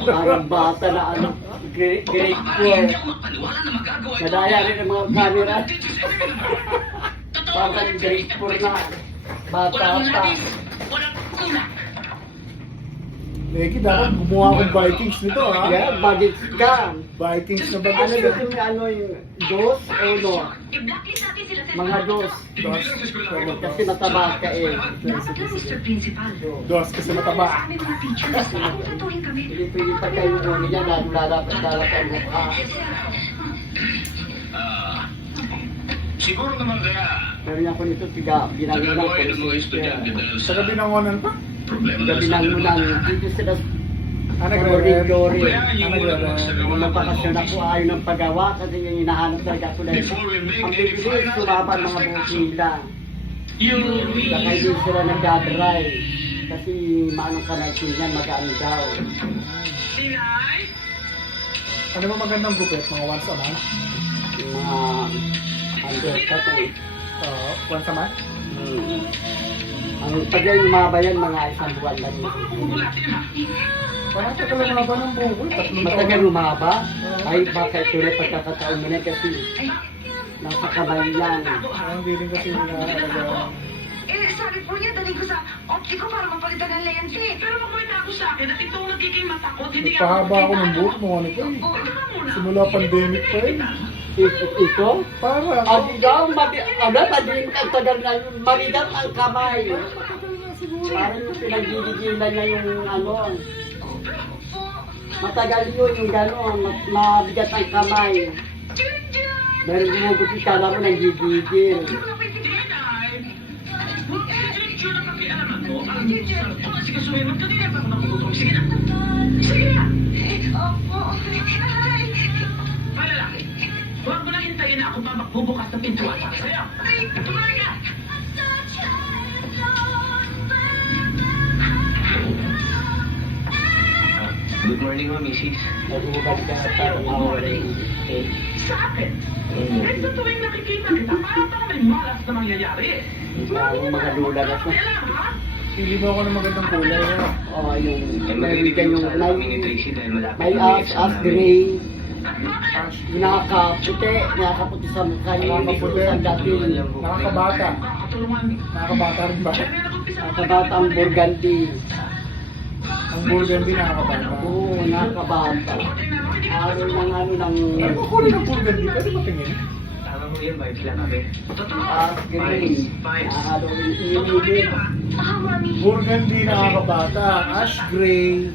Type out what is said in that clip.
Parang bata na ano, grade 4. Nadaya rin ang mga camera. Parang grade 4 na. Bata pa. Neki, dapat gumawa akong Vikings nito, ha? Yeah, bagit ka. Vikings na Ano bagay. gusto mo ano yung dos o no? Mga dos. Dos. Kasi mataba ka eh. Dos, kasi mataba. Hindi pwede pa kayo ulo niya na lalap ang mukha. Siguro naman kaya Pero ako nito, tiga, binangunan ko. gagawin ng mga estudyante dahil Sa sa binangonan pa? problema Tiga na binangunan. Dito sila Ano Glory. Kaya yung unang magsagawa ng Nagpakasyon ako ayaw ng paggawa kasi yung hinahanap talaga ako dahil Before we make ang any bibilis, final sumaba ang mga buhok nila. yung Saka hindi sila nagdadry. Kasi maanong kamay ko yan, magaan daw. Ano ba magandang gupit? Mga once a month? Yung mga undercut eh. Once a month? Ang pagay lumaba yan, mga isang buwan lang. Parang tagal lang mga ba ng buko? Matagal lumaba? Ay, baka ito na pagkakataon mo na kasi nasa kamay yan. Ang feeling kasi nila Sabi po niya, dali ko sa optiko para mapalitan ng lente. Pero magkwenta ako sa akin at ito ang nagiging matakot. Hindi nga Pahaba ako ng buhok mo, ano pa eh. Simula pandemic pa eh. Ito? Parang, Ang daw, madilim ang tagal na yun, mabigat ang kamay. Parang yung pinagdidigilan niya yung ano. Matagal yun yung gano'n, mabigat ang kamay. Dahil gumugupi ka na mo nang gigigil. Huwag mo lang hintayin na ako pa magbubukas ng pintuan para sa'yo. Tumahay ka! Good morning, Mrs. Nagugad ka na parang awalay. Sa akin? Eh, sa tuwing nakikita kita, parang bang may malas na mangyayari. Ang mga lula na to. Kailan, ha? pili mo ako ng magandang kulay ha. Oo, yung Narinig yung sa amin ni Tracy dahil malapit may na as gray. Ash, Nakakaputi sa mukha niya. Nakakaputi. Ang dati. nakakabata. Kakatulungan. Nakakabata rin ba? Kaya nga nag-umpisa ako Nakakabata ang burgundy. Ang burgundy nakakabata. Oo, nakakabata. Araw ng ano ng Ano ba kulay ng burgundy? Pwede matingin? Tama mo yun, vibes lang kami. as gray. Nakakalo rin inibig. Burgundy nakakabata. Ash gray.